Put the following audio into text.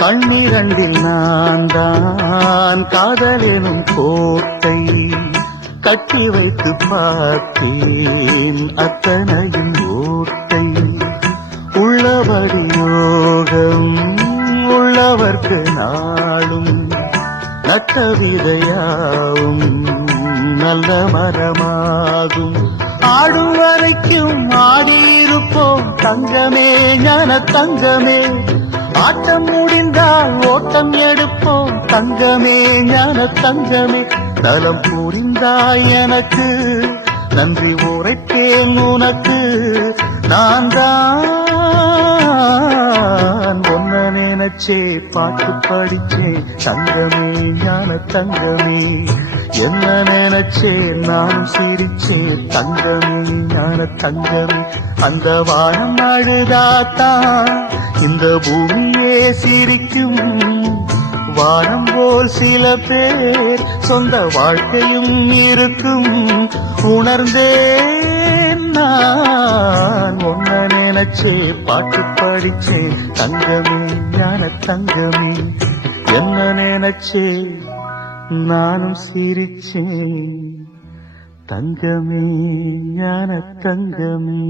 கண்ணிரண்டில் நான் தான் காதலெனும் கோட்டை கட்டி வைத்து பார்த்தேன் அத்தனையும் ஓட்டை உள்ளபடி யோகம் உள்ளவர்க்கு நாளும் நட்ட விதையாவும் நல்ல மரமாகும் ஆடும் வரைக்கும் ஆடியிருப்போம் தங்கமே ஞான தங்கமே ஆட்டம் முடிந்தால் ஓட்டம் எடுப்போம் தங்கமே ஞான தங்கமே நலம் புரிந்தாய் எனக்கு நன்றி உரைப்பேன் உனக்கு நான் தான் ஒன்ன நினைச்சே பாட்டு படிச்சே தங்கமே ஞான தங்கமே என்ன நினைச்சே நான் சிரிச்சே தங்கமே ஞான தங்கமே அந்த வானம் அழுதாத்தான் இந்த பூமியே சிரிக்கும் வானம் போல் சில பேர் சொந்த வாழ்க்கையும் இருக்கும் உணர்ந்தேன் நான் ஒன்ன நினைச்சே பாட்டு படிச்சே தங்கமே ஞான தங்கமே என்ன நினைச்சே நானும் சிரிச்சேன் தங்கமே ஞான தங்கமே